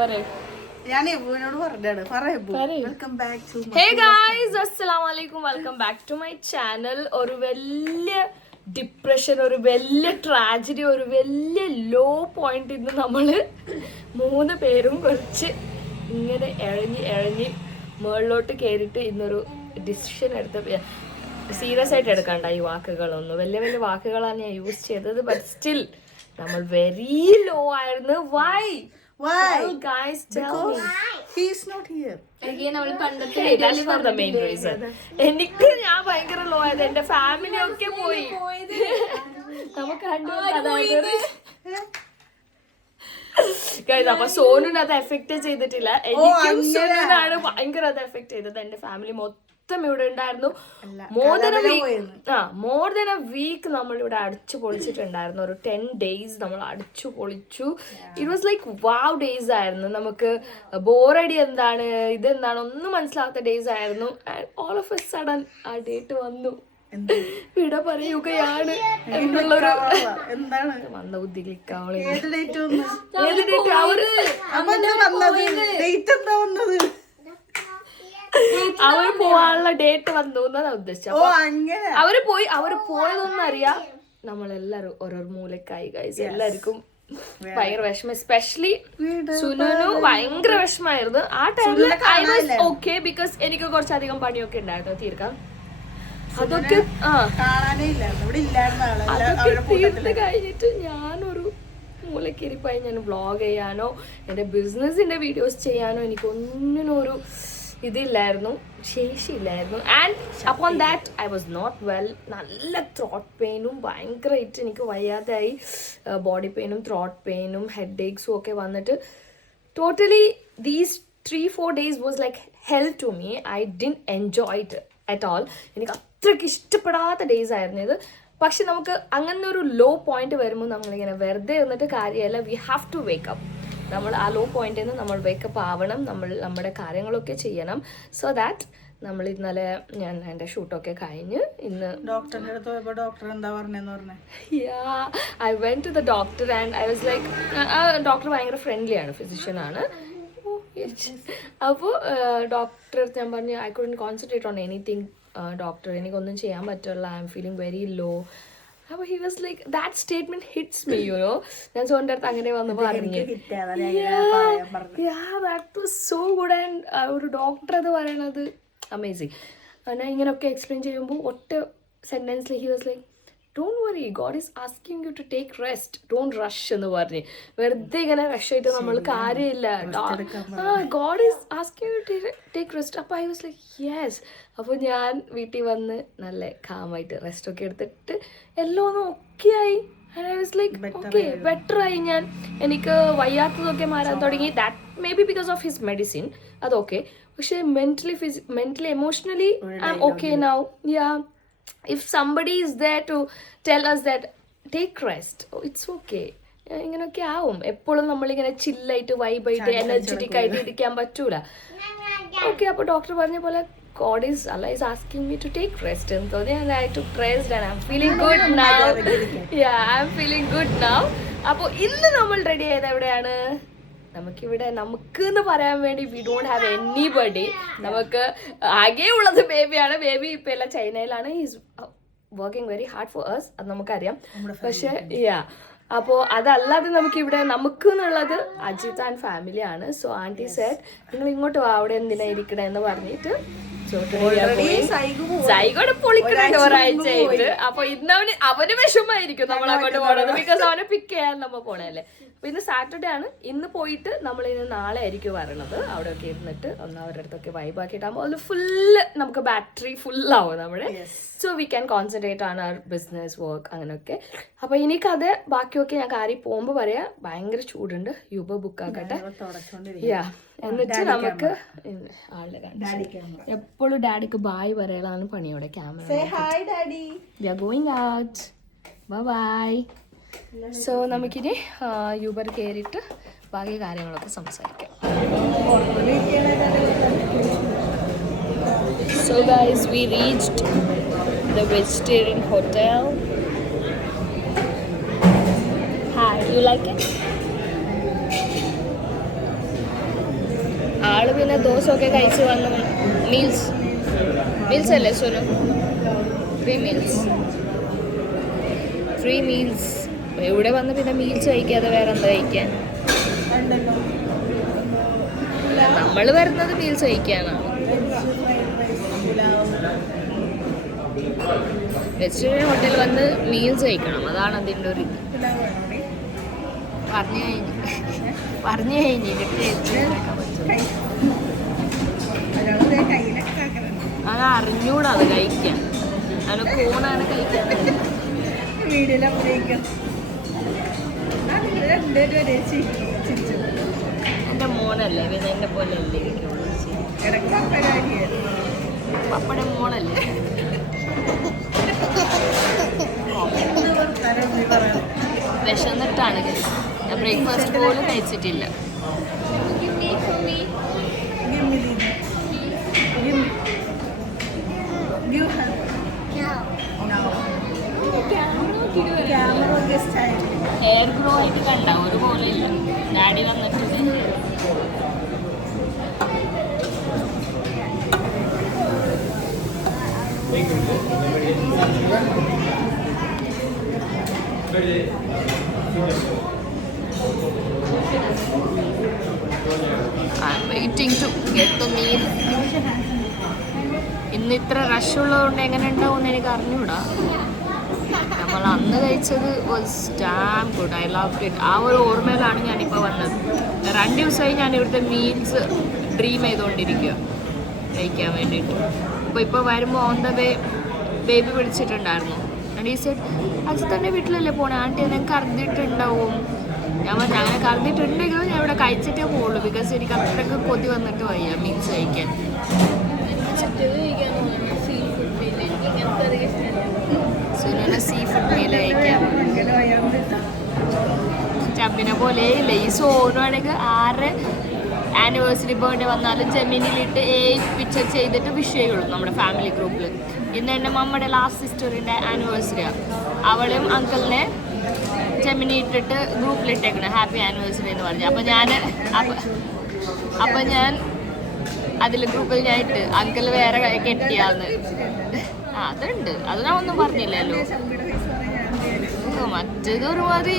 പറയൂ. ഞാൻ എബുവിനോട് പറഞ്ഞാണ്. Welcome back to hey guys, അസ്സലാമു അലൈക്കും. Welcome back to my channel. ഒരു വലിയ ഡിപ്രഷൻ, ഒരു വലിയ ട്രാജഡി, ഒരു വലിയ ലോ പോയിന്റ് ഇന്ന് നമ്മള് 3 പേരും കുറച്ച് ഇങ്ങനെ ഇഴഞ്ഞ് മുകളിലോട്ട് കയറിയിട്ട് ഇന്നൊരു ഡിസിഷൻ എടുത്ത. സീരിയസ് ആയിട്ട് എടുക്കണ്ട ഈ വാക്കുകളൊന്നും. വലിയ വലിയ വാക്കുകളാണ് ഞാൻ യൂസ് ചെയ്തത്. ബട്ട് സ്റ്റിൽ നമ്മൾ വെരി ലോ ആയിരുന്നു. Why guys, tell me. He is not here. Again, നമ്മൾ പണ്ടത്തെ that's not the main reason. എനിക്ക് ഞാൻ ഭയങ്കര ലോ ആയത്. എന്റെ ഫാമിലി ഒക്കെ പോയി. നമുക്ക് അപ്പൊ സോനുന് അത് എഫക്ട് ചെയ്തിട്ടില്ല. എനിക്കും സോനുനാണ് ഭയങ്കര അത് എഫക്ട് ചെയ്തത്. എന്റെ ഫാമിലി മൊത്തം ഇവിടെ ഉണ്ടായിരുന്നു. മോർ ദൻ എ വീക്ക് നമ്മൾ ഇവിടെ അടിച്ചു പൊളിച്ചിട്ടുണ്ടായിരുന്നു. ഒരു 10 days നമ്മൾ അടിച്ചു പൊളിച്ചു. It was like wow days ആയിരുന്നു. നമുക്ക് ബോറടി എന്താണ് ഇതെന്താണ് ഒന്നും മനസ്സിലാത്ത ഡേയ്സ് ആയിരുന്നു. ഓൾ ഓഫ് എ സഡൻ ആ ഡേറ്റ് വന്നു. വിട പറയുകയാണ് എന്നുള്ളൊരു വന്ന ബുദ്ധി ക്ലിക്കാവളി. അവര് പോവാനുള്ള ഡേറ്റ് വന്നു എന്നാണ് ഉദ്ദേശിച്ചത്. അവര് പോയതൊന്നും അറിയാം. നമ്മളെല്ലാരും ഓരോ മൂലക്കായി ഗൈസ്. എല്ലാവർക്കും ഭയങ്കര വിഷമം. എസ്പെഷ്യലി സുനുനു ഭയങ്കര വിഷമായിരുന്നു ആ ടൈമിൽ. ഐ വാസ് ഓക്കെ ബിക്കോസ് എനിക്ക് കുറച്ചധികം പണിയൊക്കെ ഉണ്ടായിരുന്നു തീർക്കാം. അതൊക്കെ തീർത്ത് കഴിഞ്ഞിട്ട് ഞാനൊരു മൂലക്കിരിപ്പായി ഞാൻ വ്ളോഗ് ചെയ്യാനോ എൻ്റെ ബിസിനസിന്റെ വീഡിയോസ് ചെയ്യാനോ എനിക്കൊന്നിനും ഒരു ഇതില്ലായിരുന്നു, ശേഷിയില്ലായിരുന്നു. And upon that I was not well. നല്ല ത്രോട്ട് പെയിനും ഭയങ്കരമായിട്ട് എനിക്ക് വയ്യാതായി. ബോഡി പെയിനും ത്രോട്ട് പെയിനും ഹെഡ് ഏക്സും ഒക്കെ വന്നിട്ട് totally these 3-4 days was like hell to me. I didn't enjoy it at all. എനിക്ക് അത്രയ്ക്ക് ഇഷ്ടപ്പെടാത്ത ഡേയ്സ് ആയിരുന്നു ഇത്. പക്ഷെ നമുക്ക് അങ്ങനെ ഒരു ലോ പോയിന്റ് വരുമ്പോൾ നമ്മളിങ്ങനെ വെറുതെ വന്നിട്ട് കാര്യമല്ല. We have to wake up. നമ്മൾ ആ ലോ പോയിന്റിൽ നിന്ന് നമ്മൾ വേക്കപ്പ് ആവണം. നമ്മൾ നമ്മുടെ കാര്യങ്ങളൊക്കെ ചെയ്യണം. സോ ദാറ്റ് നമ്മൾ ഇന്നലെ ഞാൻ എൻ്റെ ഷൂട്ടൊക്കെ കഴിഞ്ഞ് ഇന്ന് ഡോക്ടറിന്റെ അടുത്ത് പോയപ്പോൾ ഡോക്ടർ എന്താ പറഞ്ഞെന്ന് പറഞ്ഞേ? I went to the doctor and I was like, doctor ഭയങ്കര ഫ്രണ്ട്ലിയാണ്, ഫിസിഷ്യനാണ്. അപ്പോൾ ഡോക്ടർ ഞാൻ പറഞ്ഞു I couldn't concentrate on anything doctor, എനിക്കൊന്നും ചെയ്യാൻ പറ്റില്ല, I'm feeling very low. അപ്പോൾ he was like that statement hits me you know. ഞാൻ സോൻ്റെ അടുത്ത് അങ്ങനെ വന്ന് പറഞ്ഞു that was so good. And ഒരു ഡോക്ടർ അത് പറയണത് അമേസിങ്. ഞാൻ ഇങ്ങനെയൊക്കെ എക്സ്പ്ലെയിൻ ചെയ്യുമ്പോൾ ഒറ്റ സെൻറ്റൻസിൽ he was like don't worry, God is asking you to take rest, don't rush എന്ന് പറഞ്ഞ്. വെറുതെ ഇങ്ങനെ റഷ് ആയിട്ട് നമ്മൾ കാര്യമില്ല. God is asking you to take rest. അപ്പോൾ ഐ വാസ് ലൈക്ക് യെസ്. അപ്പോൾ ഞാൻ വീട്ടിൽ വന്ന് നല്ല കാമായിട്ട് റെസ്റ്റൊക്കെ എടുത്തിട്ട് എല്ലാം ഒന്ന് ഓക്കെ ആയി. I was like okay better ആയി. ഞാൻ എനിക്ക് വയ്യാത്തതൊക്കെ മാറാൻ തുടങ്ങി. That may be because of his medicine, അതൊക്കെ. പക്ഷെ mentally emotionally I M okay now. If somebody is there to tell us that take rest, oh, it's okay. ഇങ്ങനെയൊക്കെ ആവും. എപ്പോഴും നമ്മളിങ്ങനെ ചില്ലായിട്ട് വൈബായിട്ട് എനർജറ്റിക് ആയിട്ട് ഇരിക്കാൻ പറ്റൂല. ഓക്കെ, അപ്പോൾ ഡോക്ടർ പറഞ്ഞ പോലെ God is asking me to take rest and so then I took rest and I'm feeling good now. I'm feeling good now. അപ്പോൾ ഇന്ന് നമ്മൾ റെഡി ആയത് എവിടെയാണ്? നമുക്കിവിടെ നമുക്ക് എന്ന് പറയാൻ വേണ്ടി വി ഡോണ്ട് ഹാവ് എനിബഡി. നമുക്ക് ആകെ ഉള്ളത് ബേബിയാണ്. ബേബി ഇപ്പം എല്ലാം ചൈനയിലാണ്. Is working very hard for us, അത് നമുക്കറിയാം. പക്ഷെ അപ്പോൾ അതല്ലാതെ നമുക്കിവിടെ നമുക്ക് എന്നുള്ളത് അജിത് ആൻഡ് ഫാമിലിയാണ്. സോ ആൻറ്റി സെഡ് നിങ്ങൾ ഇങ്ങോട്ട് വാ, അവിടെ എന്തിനാ ഇരിക്കണേ എന്ന് പറഞ്ഞിട്ട് സൈഗോടെ പൊളിക്കുന്നുണ്ട് ഒരാഴ്ചയായിട്ട്. അപ്പൊ ഇന്ന് അവന് വിഷമായിരിക്കും നമ്മൾ അങ്ങോട്ട് പോകണത്. ബിക്കോസ് അവനെ പിക്ക് ചെയ്യാൻ നമ്മൾ പോണല്ലേ. അപ്പൊ ഇന്ന് സാറ്റർഡേ ആണ്. ഇന്ന് പോയിട്ട് നമ്മൾ ഇന്ന് നാളെ ആയിരിക്കും വരണത്. അവിടെ ഒക്കെ ഇരുന്നിട്ട് ഒന്ന് അവരുടെ അടുത്തൊക്കെ വൈബാക്കിയിട്ടാകുമ്പോൾ അത് ഫുള്ള് നമുക്ക് ബാറ്ററി ഫുള്ളാവും നമ്മുടെ. സോ വി ക്യാൻ കോൺസെൻട്രേറ്റ് ആണ് അവർ ബിസിനസ് വർക്ക് അങ്ങനെയൊക്കെ. അപ്പൊ എനിക്കത് ബാക്കിയൊക്കെ ഞാൻ കാര്യം പോകുമ്പോൾ പറയാ. ഭയങ്കര ചൂടുണ്ട്. യൂബർ ബുക്ക് ആക്കട്ടെ. എന്നിട്ട് നമുക്ക് ആളുടെ കാണിച്ചു. എപ്പോഴും ഡാഡിക്ക് ബായ് പറയലാണ് പണിയോടെ. Camera we are going out, bye bye. So നമുക്കിനി യൂബർ കയറിയിട്ട് ബാക്കി കാര്യങ്ങളൊക്കെ സംസാരിക്കാം. So guys, we reached the vegetarian hotel. Hi, you like it? പിന്നെ ദോശയൊക്കെ കഴിച്ച് വന്നു. മീൽസ് അല്ലേ സോനു? 3 മീൽസ്. ഇവിടെ വന്ന് പിന്നെ മീൽസ് കഴിക്കാതെ വേറെ എന്താ കഴിക്കാൻ? നമ്മൾ വരുന്നത് മീൽസ് കഴിക്കാനാണ്. വെജിറ്റേറിയൻ ഹോട്ടലിൽ വന്ന് മീൽസ് കഴിക്കണം, അതാണ് അതിൻ്റെ ഒരു ഇത്. പറഞ്ഞു കഴിഞ്ഞ് അത് അറിഞ്ഞൂടാ അത് കഴിക്കാൻ. അതിന് കോണാണ് കഴിക്കാൻ. എൻ്റെ മോനല്ലേ പിന്നെ എൻ്റെ പോലെ അല്ലേ പപ്പയുടെ മോളല്ലേ. വിശന്നിട്ടാണ് ഞാൻ ബ്രേക്ക്ഫാസ്റ്റ് പോലും കഴിച്ചിട്ടില്ല. ഹെയർ ഗ്രോ ആയിട്ട് കണ്ട ഒരുപോലെ ഇല്ല. ഡാഡി വന്നിട്ട് I'm waiting to get the meal. ഇന്ന് ഇത്ര റഷ് ഉള്ളതുകൊണ്ട് എങ്ങനെ ഉണ്ടാവും എനിക്ക് അറിഞ്ഞൂടാ. നമ്മൾ അന്ന് കഴിച്ചത് was dam good. I love it. ആ ഒരു ഓർമ്മയിലാണ് ഞാനിപ്പോൾ വന്നത്. 2 ദിവസമായി ഞാൻ ഇവിടുത്തെ മീൽസ് ഡ്രീം ചെയ്തുകൊണ്ടിരിക്കുക കഴിക്കാൻ വേണ്ടിയിട്ട്. ഇപ്പോൾ വരുമ്പോൾ ഓൺ ദ വേ ബേബി പിടിച്ചിട്ടുണ്ടായിരുന്നു. ആൻഡ് ഈ സെഡ് അജിത്തൻ്റെ വീട്ടിലല്ലേ പോണേ ആൻറ്റി എനിക്ക് കറന്നിട്ടുണ്ടാവും. ഞാൻ പറഞ്ഞു അങ്ങനെ കറന്നിട്ടുണ്ടെങ്കിലും ഞാൻ ഇവിടെ കഴിച്ചിട്ടേ പോകുള്ളൂ. ബിക്കോസ് എനിക്ക് അത്രയ്ക്ക് കൊതി വന്നിട്ട് വയ്യ മീൽസ് കഴിക്കാൻ. സീ ഫുഡ് മീൽ കഴിക്കാം. ചമ്പിനെ പോലെ ഇല്ല. ഈ സോനുവാണെങ്കിൽ 6 ആനിവേഴ്സറി ബർത്ത്ഡേ വന്നാലും ജെമിനിലിട്ട് പിക്ചർ ചെയ്തിട്ട് വിഷ് ചെയ്യുള്ളൂ നമ്മുടെ ഫാമിലി ഗ്രൂപ്പിൽ. ഇന്ന് എൻ്റെ മമ്മയുടെ ലാസ്റ്റ് സിസ്റ്ററിൻ്റെ ആനിവേഴ്സറിയാണ്. അവളും അങ്കിളിനെ ജെമിനി ഇട്ടിട്ട് ഗ്രൂപ്പിലിട്ടേക്കണം ഹാപ്പി ആനിവേഴ്സറി എന്ന് പറഞ്ഞു. അപ്പം ഞാൻ അതിൽ ഗ്രൂപ്പിൽ ഞാൻ ഇട്ട് അങ്കിൾ വേറെ കെട്ടിയാന്ന്. അതുണ്ട്, അത് ഞാൻ ഒന്നും പറഞ്ഞില്ലല്ലോ. മറ്റേത് ഒരുമാതിരി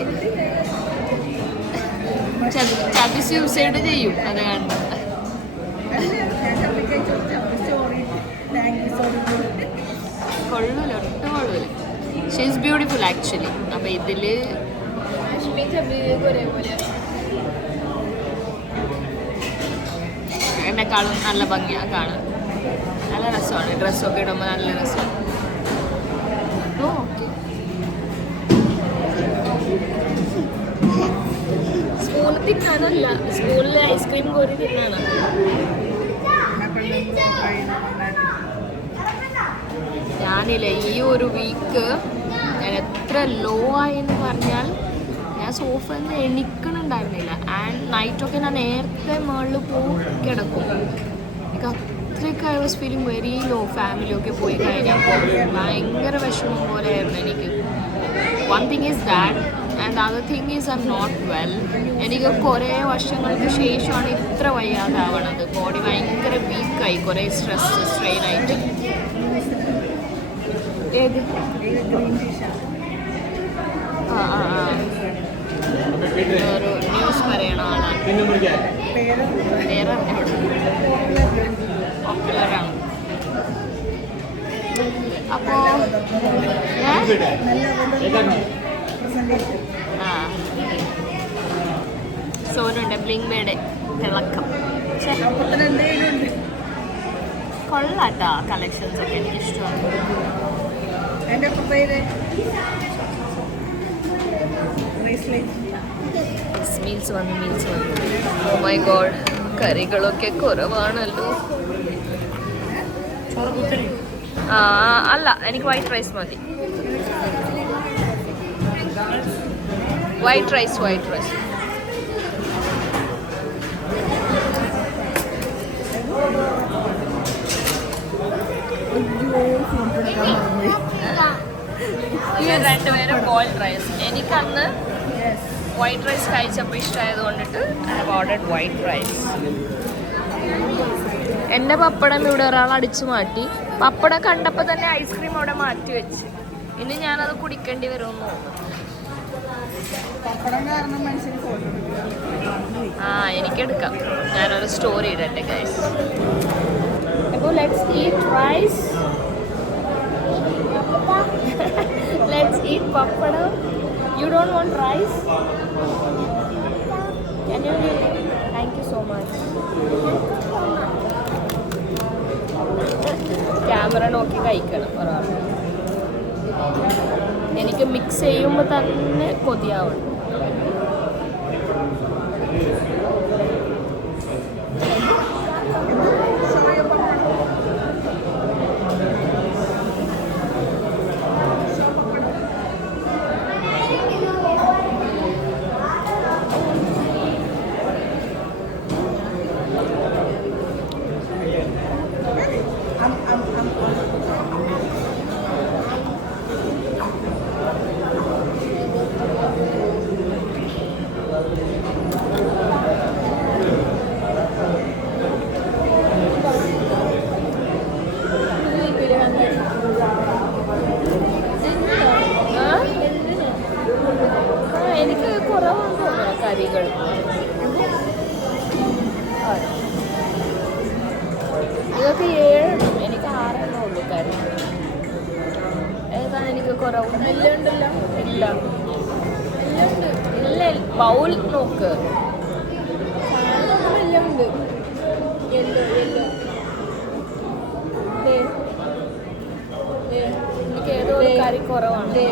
ചബി സൂസൈഡ് ചെയ്യും. അത് കണ്ട് കൊള്ളൂല, ഒട്ടും കൊള്ളൂല. She is beautiful actually. അപ്പം ഇതിൽ എന്നെക്കാളും നല്ല ഭംഗിയാണ് കാണാൻ. നല്ല രസമാണ്. ഡ്രസ്സൊക്കെ ഇടുമ്പോൾ നല്ല രസമാണ്. സ്കൂളിൽ തിന്നാനല്ല, സ്കൂളിൽ ഐസ്ക്രീം കോരി തിന്നാണ്. ഞാനില്ലേ ഈ ഒരു വീക്ക് ഞാൻ എത്ര ലോ ആയെന്ന് പറഞ്ഞാൽ ഞാൻ സോഫയിൽ നിന്ന് എണിക്കണുണ്ടായിരുന്നില്ല. ആൻഡ് നൈറ്റൊക്കെ ഞാൻ നേരത്തെ മുകളിൽ പോയി കിടക്കും. എനിക്ക് അത്രയ്ക്ക് I was feeling very low. ഫാമിലിയൊക്കെ പോയി കഴിഞ്ഞപ്പോൾ ഭയങ്കര വിഷമം പോലെയായിരുന്നു എനിക്ക്. One thing is that and other thing is I'm not well. എനിക്ക് കുറേ വർഷങ്ങൾക്ക് ശേഷമാണ് ഇത്ര വയ്യാതാവണത്. ബോഡി ഭയങ്കര വീക്കായി, കുറേ സ്ട്രെസ് സ്ട്രെയിൻ ആയിട്ട്. ഏത് ഒരു ന്യൂസ് പറയണ ആളാണ്. പോപ്പുലറാണ്. അപ്പോ സോനുണ്ട് ബ്ലിങ് ബേയുടെ തിളക്കം. കൊള്ളാട്ടാ കളക്ഷൻസ് ഒക്കെ എനിക്ക് ഇഷ്ടമാണ്. മീൽസ് വന്നു. ഓ മൈ ഗോഡ്, കറികളൊക്കെ കുറവാണല്ലോ. അല്ല, എനിക്ക് വൈറ്റ് റൈസ് മതി. White rice. രണ്ടുപേരും ബോയിൽഡ് റൈസ്. എനിക്കന്ന് വൈറ്റ് റൈസ് കഴിച്ചപ്പോൾ ഇഷ്ടമായത് കൊണ്ടിട്ട് I have ordered white rice. എൻ്റെ പപ്പടം ഇവിടെ ഒരാൾ അടിച്ചു മാറ്റി. പപ്പടം കണ്ടപ്പോൾ തന്നെ ഐസ്ക്രീം അവിടെ മാറ്റി വെച്ച്. ഇനി ഞാനത് കുടിക്കേണ്ടി വരുമെന്ന് തോന്നുന്നു. ആ എനിക്കെടുക്കാം. ഞാനൊരു സ്റ്റോറി ഇടട്ടെ ഗൈസ്. അപ്പോൾ let's eat rice. Let's eat papadam. You don't want rice? Can you give? Thank you so much. Camera നോക്കി കഴിക്കണം ഒരാൾ. എനിക്ക് മിക്സ് ചെയ്യുമ്പോൾ തന്നെ കൊതിയാവണം. എനിക്ക് കുറവാണ് തോന്നുന്നു കറികൾ. ഇതൊക്കെ 7, എനിക്ക് 6 ഉള്ളൂ കറി. ഏതാണ് എനിക്ക് കുറവ്? എല്ലാം ഉണ്ടല്ലോ. ഇല്ല ഇല്ല, ബൗൾ നോക്ക്. എല്ലാം ഉണ്ട്. എനിക്ക് ഏതോ ഒരു കറി കുറവാണ്.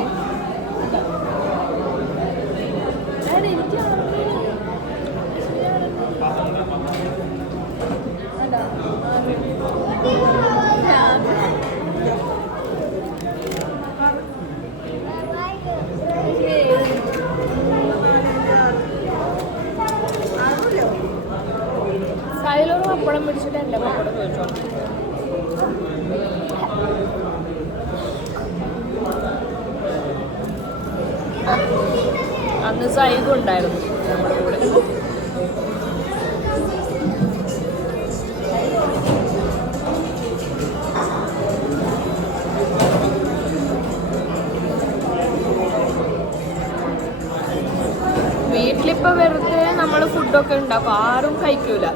കയ്യിലൊരു പപ്പടം പിടിച്ചിട്ട് എൻ്റെ പപ്പടം ചോദിച്ചോളൂ. അന്ന് സൈബ് ഉണ്ടായിരുന്നു നമ്മുടെ കൂടെ. വീട്ടിലിപ്പോൾ വെറുതെ നമ്മൾ ഫുഡൊക്കെ ഉണ്ടാക്കും, ആരും കഴിക്കൂല.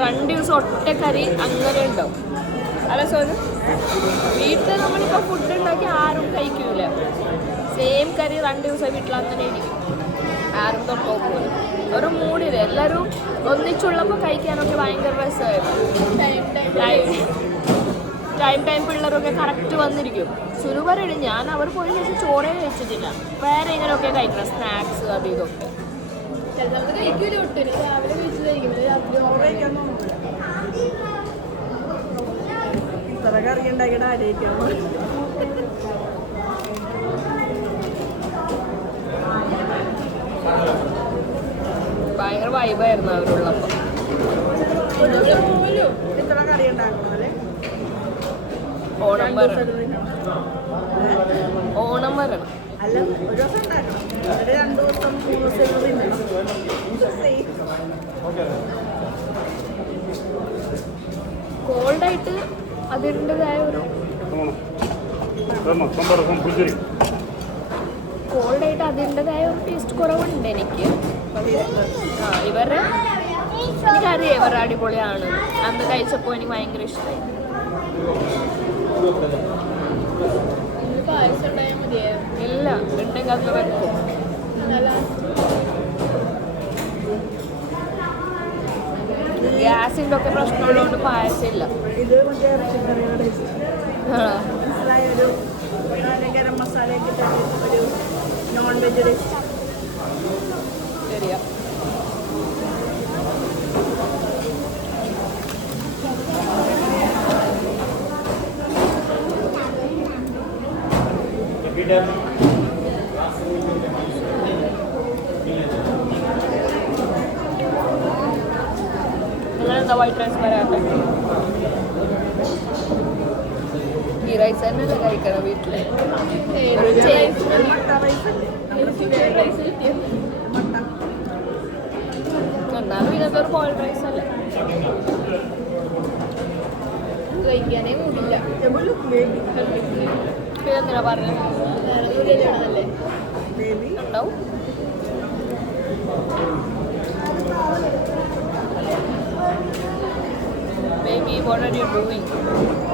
2 ദിവസം ഒറ്റ കറി അങ്ങനെ ഉണ്ടാവും. അല്ല സോനു, വീട്ടിൽ നമ്മളിപ്പോൾ ഫുഡ് ഉണ്ടാക്കി ആരും കഴിക്കൂല. സെയിം കറി 2 ദിവസം വീട്ടിൽ അങ്ങനെ ഇരിക്കും. ആരും തൊട്ടോക്കൂല. ഒരു മൂടില്ല. എല്ലാവരും ഒന്നിച്ചുള്ളപ്പോൾ കഴിക്കാനൊക്കെ ഭയങ്കര രസമായിരുന്നു. ടൈം പിള്ളേരൊക്കെ കറക്റ്റ് വന്നിരിക്കും. സുനുപരയിടും. ഞാൻ അവർ പോയി ശേഷം ചോറേ കഴിച്ചിട്ടില്ല. വേറെ ഇങ്ങനെയൊക്കെ കഴിക്കണം, സ്നാക്സ് അത് ഇതൊക്കെ. ഭയങ്കര വൈബായിരുന്നു അവരുള്ളപ്പോൾ. ഓണം വരണം. ഓണം വരണം. അല്ല, ഒരു ദിവസം ഉണ്ടാക്കണം. 2 ദിവസം 3 ദിവസം തിന്നണം. കോൾഡായിട്ട് അതിൻ്റെതായ ഒരു കോൾഡായിട്ട് അതിൻ്റെതായ ഒരു ടേസ്റ്റ് കുറവുണ്ട് എനിക്ക്. ഇവരുടെ എനിക്കറിയാം ഇവരുടെ അടിപൊളിയാണ്. അന്ന് കഴിച്ചപ്പോൾ എനിക്ക് ഭയങ്കര ഇഷ്ടമായി. പായസം ഉണ്ടായാൽ മതിയേ? ഇല്ല, ഉണ്ടെങ്കിൽ അത് വെക്കും. ഗ്യാസിൻ്റെ ഒക്കെ പ്രശ്നമുള്ളതുകൊണ്ട് പായസം ഇല്ല. ഇത് മറ്റേ ഒരു ഗരം മസാലയൊക്കെ ഒരു നോൺ വെജ് റൈസ്. ശരിയാ. നിങ്ങളെന്താ വൈറ്റ് റൈസ് വരാട്ടെ? ഈ റൈസ് തന്നെയല്ലേ കഴിക്കണം വീട്ടില്. എന്നാലും ഇതൊക്കെ ഒരു ബോയിൽഡ് റൈസ് അല്ലേ? കഴിക്കാനേ കൂടില്ല. എന്തിനാ പറഞ്ഞത്? വേറെ ജോലിയല്ലേ ഉണ്ടാവും. Baby, what are you doing?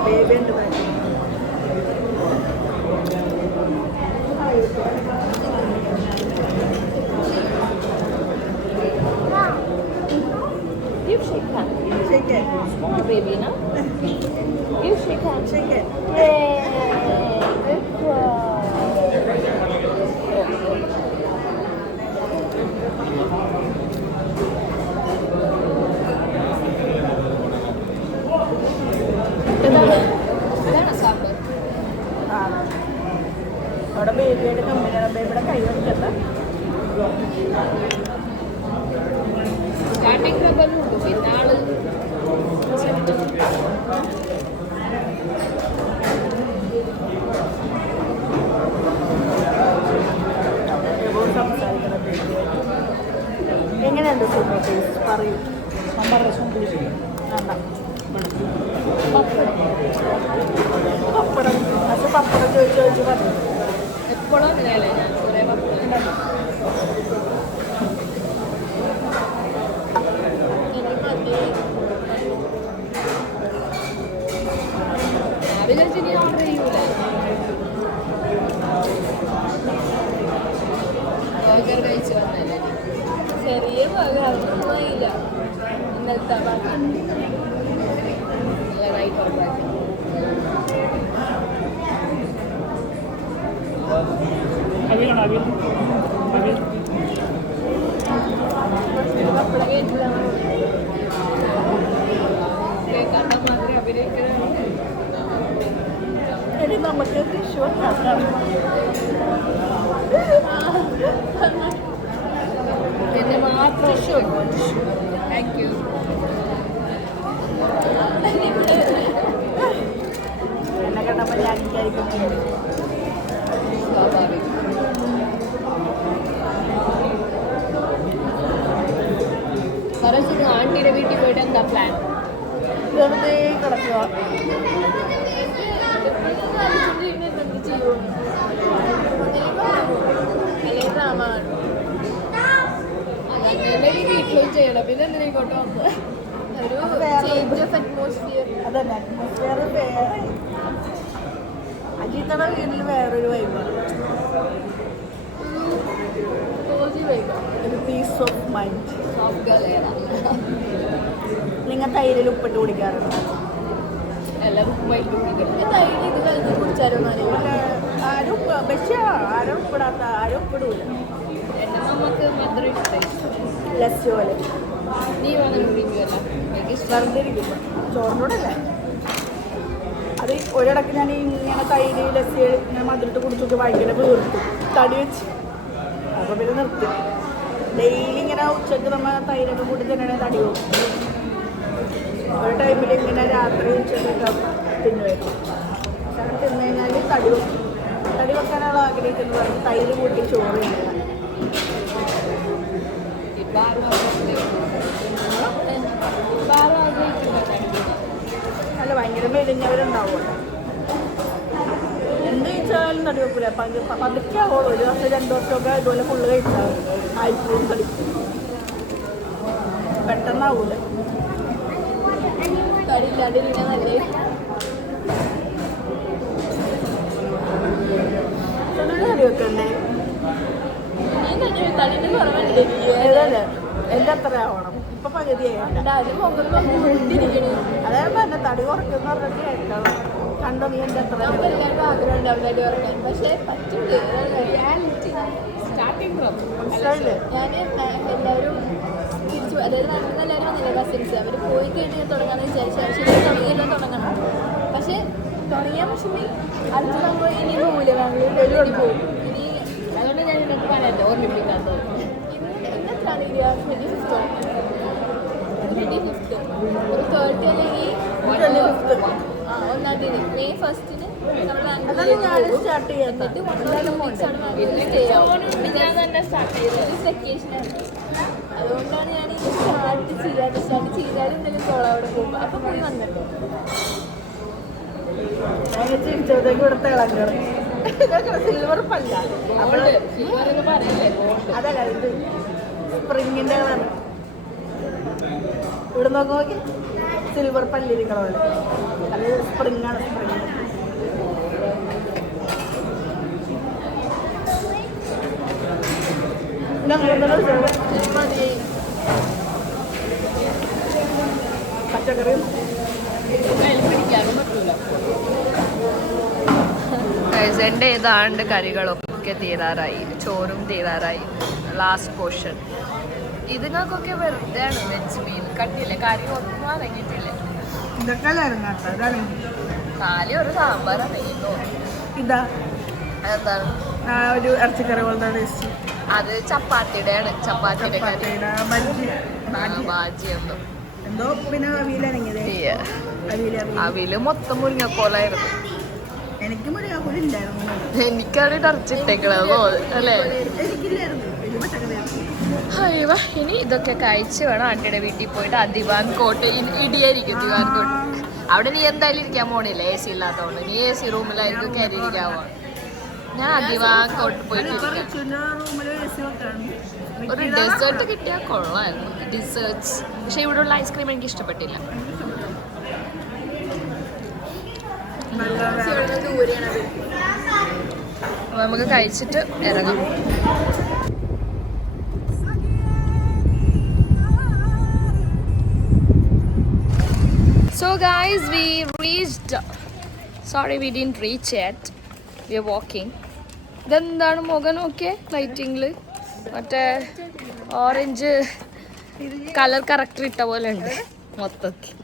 Baby and baby. Give shake hand. Shake it. Small baby, no? Give shake hand. Shake it. Yay! Good job. അവിടെ ബേബിയുടെ കമ്പനിയാണ്. ബേബിയുടെ കൈ വെക്കണ്ട. സ്റ്റാർട്ടിങ് ട്രബിളുണ്ട്, പിന്നെ ആള് എങ്ങനെയുണ്ട് സൂപ്പർ ടേസ്റ്റ് പറയൂ. പപ്പടം അത് പപ്പടം ചോദിച്ച് പറഞ്ഞു. എപ്പോഴും അങ്ങനെയല്ലേ, ഞാൻ കുറേ പപ്പടം രാവിലെ വെച്ച് ഓർഡർ ചെയ്യൂല. ബർഗർ കഴിച്ച് വന്നല്ലേ, ചെറിയ ബർഗർ അതൊന്നും ആയില്ല. ഇന്നലത്തെ ബാക്കി നല്ലതായിട്ട് ഉണ്ടാക്കി. കേൾക്കാത്ത മാത്രമേ അഭിനയിക്കുന്നത്. ഇനി നമുക്ക് ടിഷ്യൂ ഉണ്ടാക്കാം. എന്നെ മാത്രം താങ്ക് യു. എന്നെ കണ്ടപ്പോൾ ഞാൻ എനിക്കായിരിക്കും സ്വാഭാവികം. കുറച്ച് ആണ്ടിയുടെ വീട്ടിൽ പോയിട്ട് എന്താ പ്ലാൻ? വെറുതെ കിടക്കുക. വീട്ടിലും ചെയ്യണം. പിന്നെ എന്തിനാ ഇങ്ങോട്ട് വന്നത്? ഒരു ചേഞ്ച് ഓഫ് അറ്റ്മോസ്ഫിയർ. അതന്നെ അറ്റ്മോസ്ഫിയർ വേറെ. അജിത്തയുടെ വീട്ടിൽ വേറൊരു വൈബാണ്. ഒരു പീസ് ഓഫ് മൈൻഡ്. നിങ്ങൾ തൈരിൽ ഉപ്പിട്ട് കുടിക്കാറുണ്ട്? എല്ലാവരും തൈര് ഇത് കളിച്ച് കുടിച്ചാലോ? ആരും പക്ഷേ ആരും ഉപ്പിടാത്ത ആരും ഉപ്പിടൂല. എൻ്റെ അമ്മക്ക് മാത്രം ഇഷ്ടമായി. ലസ് പോലെ നീ വന്ന് കുടിക്കുമല്ല, എനിക്ക് വെറുതെ ഇരിക്കുമ്പോൾ ചോറിനോടല്ലേ. അത് ഒരിടക്ക് ഞാൻ ഇങ്ങനെ തൈര് ലസ്സി ഇങ്ങനെ മധുരട്ട് കുടിച്ചിട്ട് ഭയങ്കര വീർത്തു തടി വെച്ച്. അപ്പോൾ പിന്നെ നിർത്തി. ഡെയിലി ഇങ്ങനെ ഉച്ചയ്ക്ക് നമ്മൾ തൈരൊക്കെ കൂട്ടി തന്നെ തടി പോകും. ഒരു ടൈമിൽ ഇങ്ങനെ രാത്രി ഉച്ചയ്ക്കൊക്കെ തിന്നുമായിരുന്നു. പക്ഷെ അങ്ങനെ തിന്നു കഴിഞ്ഞാൽ തടി വെക്കും. തടി വെക്കാനുള്ള ആഗ്രഹിക്കുന്നത് പറഞ്ഞ് തൈര് കൂട്ടി ചോറ് തിന്നില്ല. അല്ല ഭയങ്കര മെലിഞ്ഞവരുണ്ടാവുമല്ലോ. എന്ത് കഴിച്ചാലും തടി വെക്കില്ല. പതുക്കെ ആവുള്ളൂ. ഒരു വർഷം 2 വർഷമൊക്കെ ഇതുപോലെ ഫുള്ള് കഴിച്ചാൽ ആയിപ്പോഴും തടി പെട്ടെന്നാവൂല. തടിയില്ലാണ്ട് പിന്നെ നല്ലേ. തടി വെക്കണ്ടേ? തടിന് കുറവല്ലേ? ഏതല്ലേ എൻ്റെ അത്ര ആവണം. ഇപ്പൊ പകുതിയായി. അതായത് തന്നെ തടി കുറയ്ക്കുന്ന പറഞ്ഞിട്ട് കേൾക്കണം. കണ്ടോ നീ എൻ്റെ അത്ര എല്ലാവർക്കും ആഗ്രഹം ഉണ്ടാവും തടി കുറയ്ക്കാൻ. പക്ഷെ പറ്റൂല. സ്റ്റാർട്ടിങ് മനസ്സിലായില്ലേ? ഞാൻ എല്ലാവരും തിരിച്ചു, അതായത് എല്ലാവരും വന്നില്ല കസിൻസ്. അവർ പോയി കഴിഞ്ഞാൽ തുടങ്ങാമെന്ന് വിചാരിച്ചാൽ ശരി തുടങ്ങിയെല്ലാം തുടങ്ങണം. പക്ഷെ തുടങ്ങിയാൽ പക്ഷേ അടുത്ത നമ്മൾ ഇനി പോകില്ല, ബാംഗ്ലൂരിൽ പോകും. ഇനി അതുകൊണ്ട് ഞാൻ ഇതിനൊക്കെ പറയാമല്ലോ ഓർമ്മിപ്പിക്കാത്തത്. ഇന്നെത്താണ് 25th ഒരു 30 അല്ലെങ്കിൽ 1-ാം തീയതി മെയ് 1ന് നമ്മൾ ഞാൻ സ്റ്റാർട്ട് ചെയ്യാം. ഞാൻ തന്നെ സ്റ്റാർട്ട് ചെയ്തത് വെക്കേഷനാണ്. അതുകൊണ്ടാണ് ഞാൻ ഇത് സ്റ്റാർട്ട് ചെയ്താൽ ചിരിച്ചോട്ടേക്ക് ഇവിടെ തിളങ്ങണം. സിൽവർ പല്ല അതല്ല ഇത് സ്പ്രിങ്ങിന്റെ കളർ. ഇവിടെ നോക്കി സിൽവർ പല്ലിരിക്കണമല്ലോ, അത് സ്പ്രിങ് ആണ്. സ്പ്രിങ് പച്ചക്കറിയും എൻ്റെ ഏതാണ്ട് കറികളൊക്കെ തീരാറായി, ചോറും തീരാറായി. ലാസ്റ്റ് പോർഷൻ ഇതിനൊക്കെ വെറുതെയാണ്. വെജ് മീൻ കട്ടിയില്ല, കറി ഒന്നും അടങ്ങിയിട്ടില്ല. ഇതൊക്കെ കാലി ഒരു സാമ്പാർ അടങ്ങിട്ടോ. ഇതാ എന്താണ് ഒരു ഇറച്ചിക്കറി പോലത്തെ ടേസ്റ്റ്. അത് ചപ്പാത്തിയുടെയാണ്, ചപ്പാത്തിയുടെ കറി. ബാജി എന്തോ പിന്നെ അവില് മൊത്തം മുരിങ്ങക്കോലായിരുന്നു. എനിക്ക് മുരിങ്ങാക്കോല ഇല്ലായിരുന്നു. എനിക്കാണ് ഇറച്ചിട്ടേക്കണത് അല്ലേ? അയ്യോ, ഇനി ഇതൊക്കെ കഴിച്ച് വേണം ആന്റിയുടെ വീട്ടിൽ പോയിട്ട് ദിവാൻ കോട്ട്. ഇടിയായിരിക്കും ദിവാൻ കോട്ട്. അവിടെ നീ എന്തായാലും ഇരിക്കാൻ പോണില്ല, AC ഇല്ലാത്തതുകൊണ്ട്. നീ AC റൂമിലായിരിക്കും കയറി ഇരിക്കാവോ. ഞാൻ ദിവാൻ കോട്ട് പോയിട്ട് ഒരു ഡെസേർട്ട് കിട്ടിയാൽ കൊള്ളായിരുന്നു. ഡിസേർട്ട്സ് പക്ഷെ ഇവിടെയുള്ള ഐസ്ക്രീം എനിക്ക് ഇഷ്ടപ്പെട്ടില്ല. നമുക്ക് കഴിച്ചിട്ട് ഇറങ്ങാം. So guys, we reached. Sorry, we didn't reach yet. We are walking. ഇതെന്താണ് മുഖം നോക്കിയേ ലൈറ്റിങ്ങിൽ മറ്റേ ഓറഞ്ച് കളർ കറക്റ്റ് ഇട്ട പോലെ ഉണ്ട് മൊത്തത്തിൽ.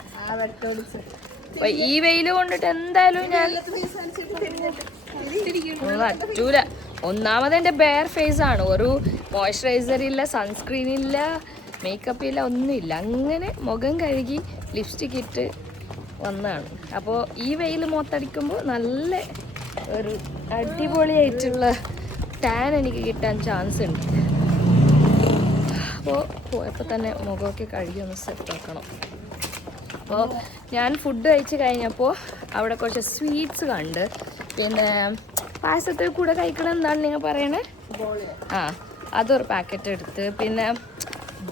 അപ്പൊ ഈ വെയിൽ കൊണ്ടിട്ട് എന്തായാലും ഞാൻ പറ്റൂല. ഒന്നാമത് എൻ്റെ ബെയർ ഫേസ് ആണ്. ഒരു മോയ്സ്ചറൈസർ ഇല്ല, സൺസ്ക്രീൻ ഇല്ല, മേക്കപ്പ് ഇല്ല, ഒന്നുമില്ല. അങ്ങനെ മുഖം കഴുകി ലിപ്സ്റ്റിക് ഇട്ട് വന്നതാണ്. അപ്പോൾ ഈ വെയിൽ മൊത്തടിക്കുമ്പോൾ നല്ല ഒരു അടിപൊളിയായിട്ടുള്ള ടാൻ എനിക്ക് കിട്ടാൻ ചാൻസ് ഉണ്ട്. അപ്പോൾ പോയപ്പോൾ തന്നെ മുഖമൊക്കെ കഴുകി ഒന്ന് സെറ്റ് ആക്കണം. അപ്പോൾ ഞാൻ ഫുഡ് കഴിച്ച് കഴിഞ്ഞപ്പോൾ അവിടെ കുറച്ച് സ്വീറ്റ്സ് കണ്ട്. പിന്നെ പായസത്തിൽ കൂടെ കഴിക്കണം എന്താണ് നിങ്ങൾ പറയണേ? ആ, അതൊരു പാക്കറ്റ് എടുത്ത്. പിന്നെ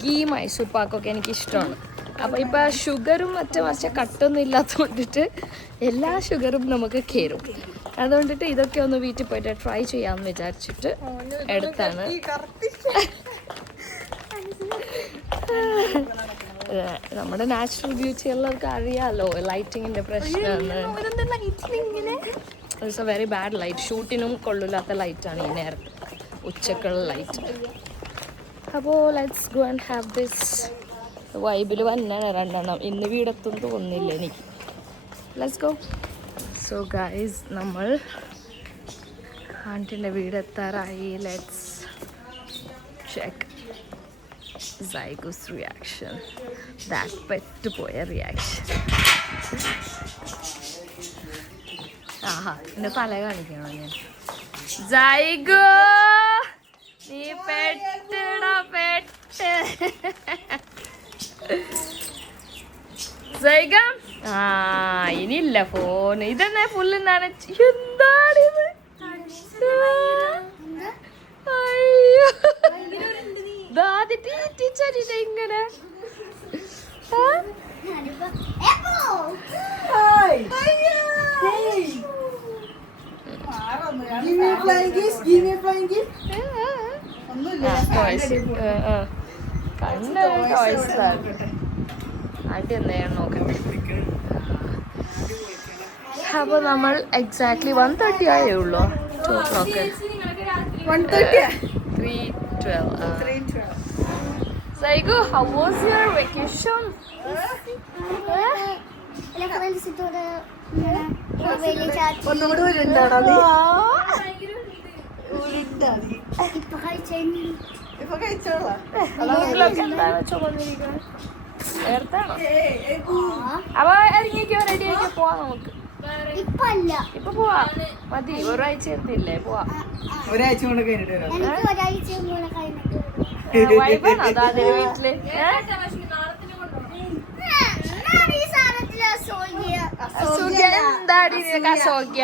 ഗീ മൈസൂർ പാക്കൊക്കെ എനിക്കിഷ്ടമാണ്. അപ്പോൾ ഇപ്പോൾ ഷുഗറും മറ്റേ കട്ടൊന്നും ഇല്ലാത്ത കൊണ്ടിട്ട് എല്ലാ ഷുഗറും നമുക്ക് കയറും. അതുകൊണ്ടിട്ട് ഇതൊക്കെ ഒന്ന് വീട്ടിൽ പോയിട്ട് ട്രൈ ചെയ്യാമെന്ന് വിചാരിച്ചിട്ട് എടുത്താണ്. നമ്മുടെ നാച്ചുറൽ ബ്യൂട്ടി എല്ലാവർക്കും അറിയാമല്ലോ, ലൈറ്റിങ്ങിൻ്റെ പ്രശ്നമാണ്. It's a very bad light. ഷൂട്ടിനും കൊള്ളില്ലാത്ത ലൈറ്റാണ് ഈ നേരത്തെ, ഉച്ചക്കുള്ള ലൈറ്റ്. അപ്പോൾ let's go and have this. വൈബിൽ വന്നാണ് രണ്ടെണ്ണം. ഇന്ന് വീടെത്തും തോന്നുന്നില്ല എനിക്ക്. Let's go. സോ ഗൈസ്, നമ്മൾ ആൻറ്റിൻ്റെ വീടെത്താറായി. Let's check Zygo's reaction. That പെട്ടുപോയ റിയാക്ഷൻ. ആഹാ, എന്നെ തല കാണിക്കണോ ഞാൻ? Zygo, നീ പെട്ടടാ പെട്ട്. Zygo, ആ ഇനിയില്ല ഫോൺ. ഇതെന്നെ ഫുള്ള് നനച്ച്. എന്താണിത്? അയ്യോ, ഇങ്ങനെ കണ്ണ് ടോയ്സിലാണ്. ആദ്യം എന്തെയാണ് നോക്കട്ടെ. അപ്പോൾ നമ്മൾ എക്സാക്ട്ലി 1:30 ആയേ ഉള്ളൂ. 2 o'clock. 3:12. Zygo, how was your vacation? അപ്പൊ ഇറങ്ങിക്കോ, റെഡി ആയിക്കോ, പോവാം നമുക്ക്. ഇപ്പൊ പോവാ, മതി. ഒരാഴ്ച എത്തില്ലേ, പോവാ. ഒരാഴ്ച കൊണ്ട് കഴിഞ്ഞിട്ട് വൈബാണോ അതാ വീട്ടില്? എന്താടി നിനക്ക് അസോഗ്യ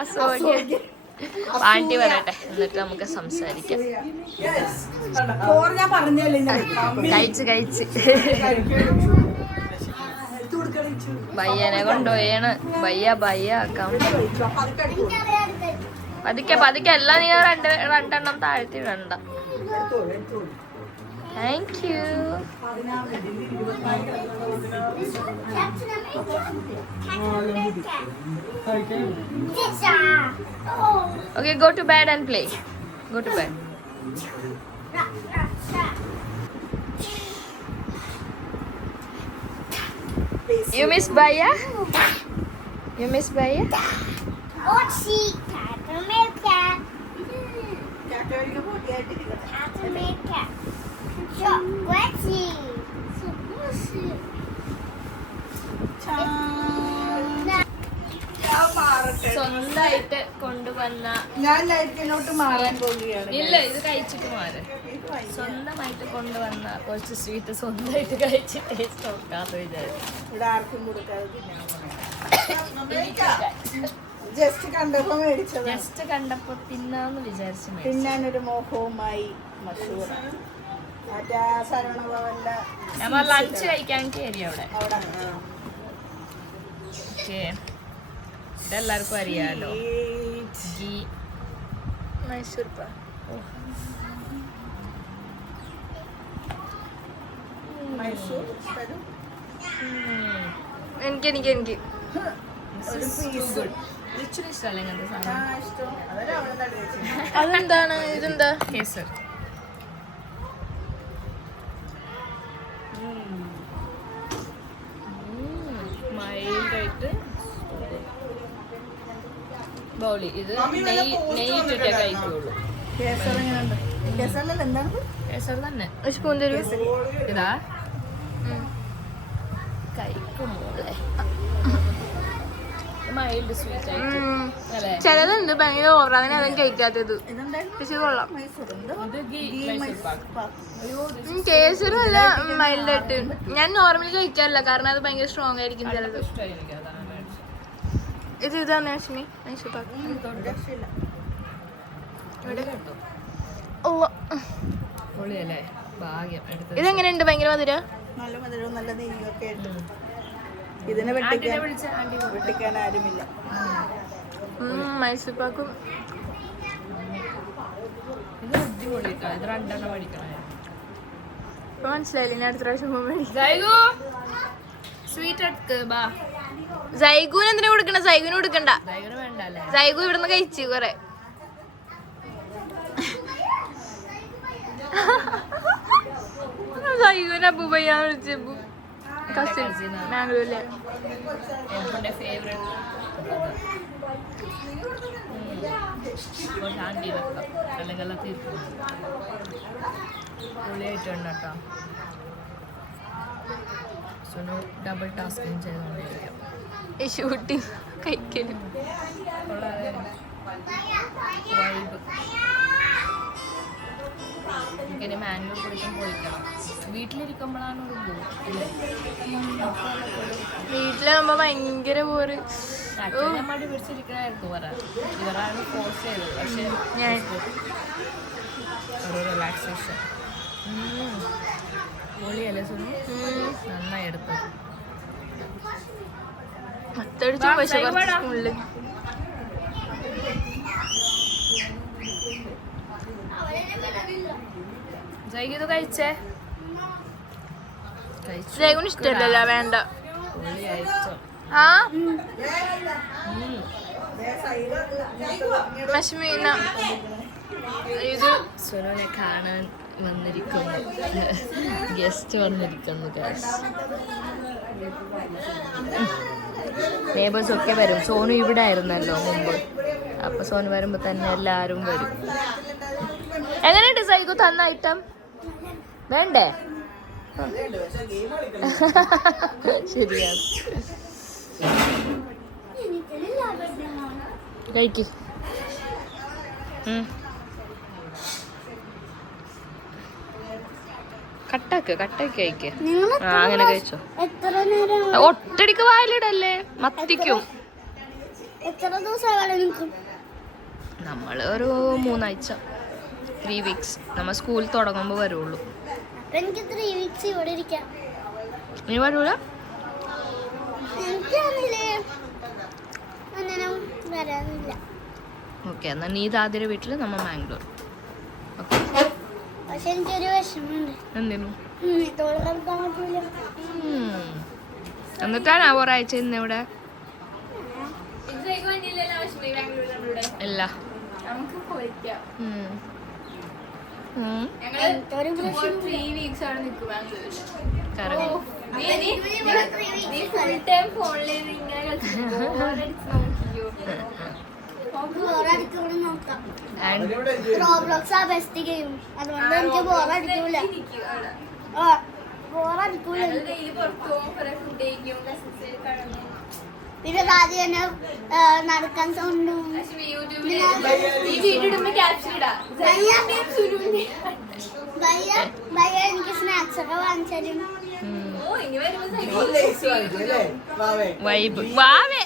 അസോഗ്യ ആന്റി പറയട്ടെ എന്നിട്ട് നമുക്ക് സംസാരിക്കാം. ഞാൻ പറഞ്ഞല്ലേ കഴിച്ച് ബയ്യനെ കൊണ്ടുപോയാണ്. ബയ്യ ആക്കാം. പതുക്കെ എല്ലാം നീ രണ്ടെണ്ണം താഴ്ത്തി ഇടണ്ട. Thank you. Okay, go to bed and play. Go to bed. You miss Baya? You miss Baya? Ochi, Catamilka. Catamilka. Chocolate. സ്വന്തമായിട്ട് കൊണ്ടുവന്ന ഞാൻ ലൈഫിലോട്ട് മാറാൻ പോവുകയാണ്. ഇല്ല, ഇത് കഴിച്ചിട്ട് മാറ്. സ്വന്തമായിട്ട് കൊണ്ടുവന്ന കുറച്ച് സ്വീറ്റ് സ്വന്തമായിട്ട് കഴിച്ച് ടേസ്റ്റ് നോക്കാന്ന് വിചാരിച്ചു. ഇവിടെ ആർക്കും കൊടുക്കാതെ ജസ്റ്റ് കണ്ടപ്പോ മേടിച്ചത്. ജസ്റ്റ് കണ്ടപ്പോ തിന്നാന്ന് വിചാരിച്ചു. തിന്നാനൊരു മോഹവുമായി മഷൂറാണ്. മറ്റേ ശരണഭവന്റെ നമ്മൾ ലഞ്ച് കഴിക്കാൻ കയറി അവിടെ. ഇതെല്ലാവർക്കും അറിയാലോ. ഗീ മൈസൂർ പാക്ക്. മൈസൂർ എനിക്ക് ഒരു പീസ് ഇഷ്ടമല്ല ഇങ്ങനത്തെ സാധനം. ഇഷ്ടം അതല്ല അവിടെ തടി വെച്ചു. അതെന്താണ്? ഇതെന്താ? കേസർ. മൈൽഡായിട്ട് ബൗളി. ഇത് നെയ്യിട്ടിട്ടേ കഴിക്കുള്ളൂ. കേസർ എങ്ങനെയുണ്ട്? കേസറിലല്ല എന്താണ്? കേസർ തന്നെ. സ്പൂൺ തരൂ. ഇതാ കഴിക്കുമ്പോളെ മൈൽഡ് സ്വീറ്റ് ആയിട്ട് അല്ലേ? ചിലതുണ്ട് ഭയങ്കര ഓവർ, അങ്ങനെ അതും കഴിക്കാത്തത്. പക്ഷെ കൊള്ളാം. ഇത് ഗീ മൈസൂർ പാക്ക്. കേസറും അല്ല മൈൽഡായിട്ട്. ഞാൻ നോർമലി കഴിക്കാറില്ല, കാരണം അത് ഭയങ്കര സ്ട്രോങ് ആയിരിക്കും ചിലത്. ഇഷ്ടമായി എനിക്ക്. അതാണ് മേടിച്ചത്. ഇത് ഇതാണ് ലക്ഷ്മി മൈസൂർ പാക്ക്. പൊളിയല്ലേ? ഭാഗ്യം എടുത്തത്. ഇതെങ്ങനെയുണ്ട്? ഭയങ്കര മധുര. നല്ല മധുരവും നല്ല നെയ്യൊക്കെ ആയിട്ട്. ഇതിനെ വെട്ടിക്കാൻ ആരുമില്ല. മൈസൂർ പാക്കും ഇത് അടിപൊളിട്ടോ. ഇത് രണ്ടെണ്ണം മേടിക്കണേ. ഇപ്പൊ മനസ്സിലായില്ലേ? ഞാൻ അടുത്ത പ്രാവശ്യം സ്വീറ്റ് എടുക്ക് ബാ. സൈഗുന് എന്തിനാ കൊടുക്കണ? സൈഗുന് കൊടുക്കണ്ട. ഭയങ്കര വേണ്ടല്ലേ? സൈഗു ഇവിടുന്ന് കഴിച്ചു കൊറേ. സൈഗുന് അബൂബയ്യാന്ന് വിളിച്ചു. കസിൻ ബാംഗ്ലൂരിലെ. എന്റെ ഫേവറേറ്റ്. ആൻറ്റി വെക്കാം അല്ലെങ്കിൽ തീർക്കും. പൊളിയായിട്ടുണ്ട് കേട്ടോ. സുനു ഡബിൾ ടാസ്കിങ് ചെയ്തുകൊണ്ടിരിക്കും. ഈ ഷൂട്ടിങ് കഴിക്കലും വളരെ വൈബ്. എനിക്കൊരു മാനുവൽ കുടിക്കാൻ പോയിക്കണം. വീട്ടിലിരിക്കുമ്പോഴാണ് ഒരു ഇല്ലേ? വീട്ടിലാകുമ്പോ ഭയങ്കര പോര്. ഞാൻ മടി പിടിച്ചിരിക്കണായിരുന്നു പറയാം. ഇവരാണ് ഫോഴ്സ് ചെയ്തത്. പക്ഷേ ഞാൻ ഒരു റിലാക്സേഷൻ. പൊളിയല്ലേ സുനു? നന്നായി എടുത്തത്. മത്തടിച്ചു പക്ഷെ ഉള്ളിൽ ഇത് കഴിച്ചേ. ജൈഗുന് ഇഷ്ടമല്ലല്ലോ. വേണ്ട. ആ മഷ്മീന ഇത് സുനുവിനെ കാണാൻ വന്നിരിക്കുന്നു. ഗസ്റ്റ് വന്നിരിക്കുന്നു. നെയ്ബേഴ്സ് ഒക്കെ വരും. സോനു ഇവിടെ ആയിരുന്നല്ലോ മുമ്പ്. അപ്പൊ സോനു വരുമ്പോ തന്നെ എല്ലാരും വരും. എങ്ങനെയുണ്ട് സൈഗു തന്ന ഐറ്റം? വേണ്ടേ? ശരിയാണ്. കഴിക്ക്. കട്ട് കട്ടാക്കി കഴിക്ക്. നിങ്ങൾ ആ അങ്ങനെ കഴിച്ചോ. എത്ര നേരം ഒറ്റടിക്ക് വായിലിടല്ലേ, മത്തിക്കും. എത്ര ദിവസം അവിടെ നിൽക്കും? നമ്മൾ ഒരു 3 ആഴ്ച, 3 weeks. നമ്മൾ സ്കൂൾ തുടങ്ങുമ്പോൾ വരുള്ളൂ. അപ്പൊ എനിക്ക് 3 weeks ഇവിടെ ഇരിക്കാം. നീ വരൂല? എനിക്കാണെങ്കില് അങ്ങനെ വരാനില്ല. ഓക്കെ, എന്നാൽ നീ ദാദിയുടെ വീട്ടിൽ, നമ്മൾ മാംഗ്ലൂർ. ഓക്കെ, പക്ഷെ എനിക്കൊരു വിഷമമുണ്ട്. എന്തിനു? തോള് കളിക്കാൻ പറ്റൂല. എന്നിട്ടാണ് ഒരാഴ്ച ഇന്ന് ഇവിടെ? ഇല്ല. നമുക്ക് പോയിക്കാം. എനിക്കൊരു പ്രശ്നം. 3 weeks ആണ് നിൽക്കും ബാംഗ്ലൂരിൽ. കറങ്ങി. നീ ഫുൾ ടൈം ഫോണിൽ ഇങ്ങനെ കളിച്ചു നോക്കിയോ? ബോറടിക്കൂടെ നോക്കാം. And റോബ്ലോക്സ് ആ ബെസ്റ്റ് ഗെയിം, അതുകൊണ്ട് എനിക്ക് ബോറടിക്കൂല. ബോറടിക്കൂല. ഡെയിലി പുറത്തു പോകും, കുറെ ഫുഡ് കഴിക്കും, കസിൻസ് കാണുന്നു. പിന്നെ ആദ്യം തന്നെ നടക്കാൻ തോന്നും. പക്ഷെ യൂട്യൂബിൽ ഈ വീഡിയോ ഇടുമ്പോ ക്യാപ്ഷൻ ഇടാം. ഭയ്യ എനിക്ക് സ്നാക്സ് ഒക്കെ വാങ്ങിച്ചു. ഓ ഇനി വരുമ്പോ വൈബ് വാവേ.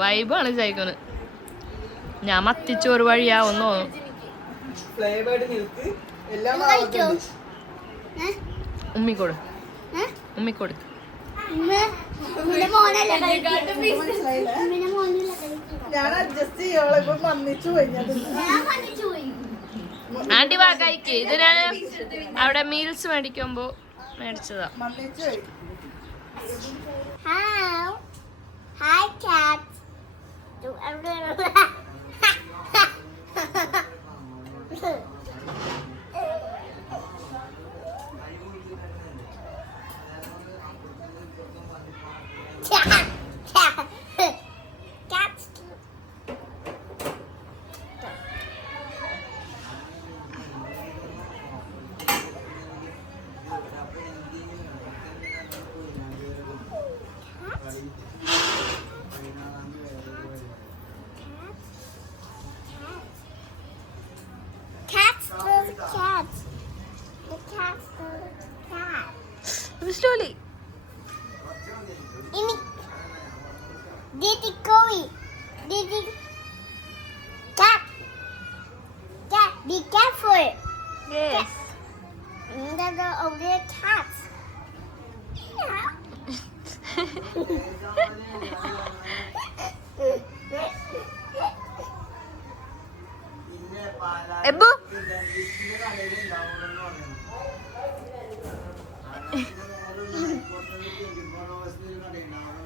വൈബാണ് ചോദിക്കുന്നത്. ഞാൻ മത്തിച്ചോറ് വഴിയാവുന്നോ? കഴിക്കോ? ഉമ്മിക്കോട്, ഉമ്മിക്കോട്. ഉമ്മിന്റെ മോനല്ലേ ഉമ്മിന്റെ മോനല്ലേ കഴിക്കും. ഞാൻ അഡ്ജസ്റ്റ് ചെയ്യാളെ ഇപ്പൊ മന്നിച്ചു കഴിഞ്ഞത്. ഞാൻ പണിച്ചു പോയി. ആന്റി വാ കഴിക്ക്. ഇത് ഞാൻ അവിടെ മീൽസ് മേടിക്കുമ്പോ മേടിച്ചതാ. മന്നിച്ചു പോയി. Hi cats. Do everyone. Cats. Cats do the cats. The cats do the cats. Slowly. Ini Didi Koi. Didi cat. Cat. Be careful. Yes. They're the only cats. Yeah. എബു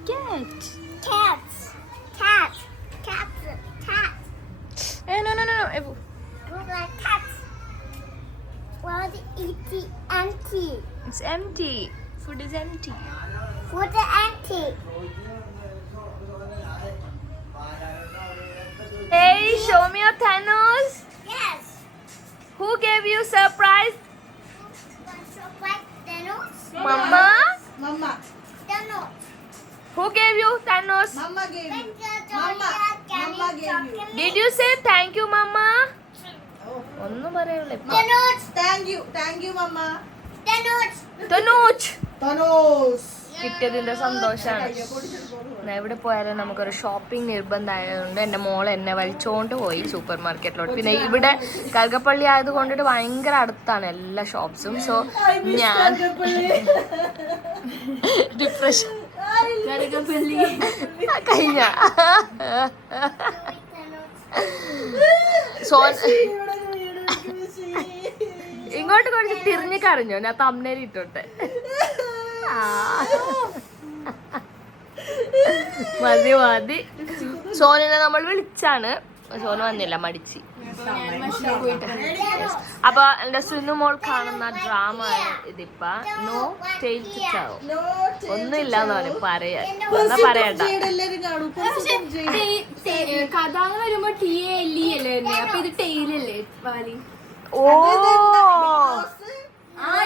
Cat. Cats. Cats. Cats. Cats. No. Ebu. Look like cats. Well, the E.T. empty. It's empty. Food is empty. What the empty? Hey, show me your Thanos. Yes. Who gave you surprise? Thanos. Mama? Mama. Thanos. Who gave you Thanos? Mama gave you. Mama. Mama gave you. Did you say thank you, Mama? ഒന്നും പറയല്ലേ. Thanos. Thank you, Mama. Thanos. Thanos. Thanos. കിട്ടിയതിന്റെ സന്തോഷാണ്. എവിടെ പോയാലും നമുക്കൊരു shopping നിർബന്ധമായതുകൊണ്ട് എൻ്റെ മോൾ എന്നെ വലിച്ചോണ്ട് പോയി super മാർക്കറ്റിലോട്ട്. പിന്നെ ഇവിടെ കൽകപ്പള്ളി ആയത് കൊണ്ടിട്ട് ഭയങ്കര അടുത്താണ് എല്ലാ ഷോപ്സും. സോ ഞാൻ ഡിപ്രഷൻ കഴിഞ്ഞ സോൻ ഇങ്ങോട്ട് കുറച്ച് തിരിഞ്ഞ് കരഞ്ഞോ? ഞാൻ തമ്മനേരി ഇട്ടോട്ടെ. മതി. സോനിനെ നമ്മൾ വിളിച്ചാണ്, സോന വന്നില്ല, മടിച്ച്. അപ്പൊ എന്റെ സുനു മോൾ കാണുന്ന ഡ്രാമ ഇതിപ്പ നോ ടെയിൽ ടു ടെൽ. ഒന്നുമില്ലാന്ന് പറഞ്ഞു പറയാൻ. എന്നാ പറയണ്ട. കഥ വരുമ്പോ TALE അല്ലേ വരുന്നത്? അപ്പൊ ഇത് ടെയിലല്ലേ വാലി? ഓ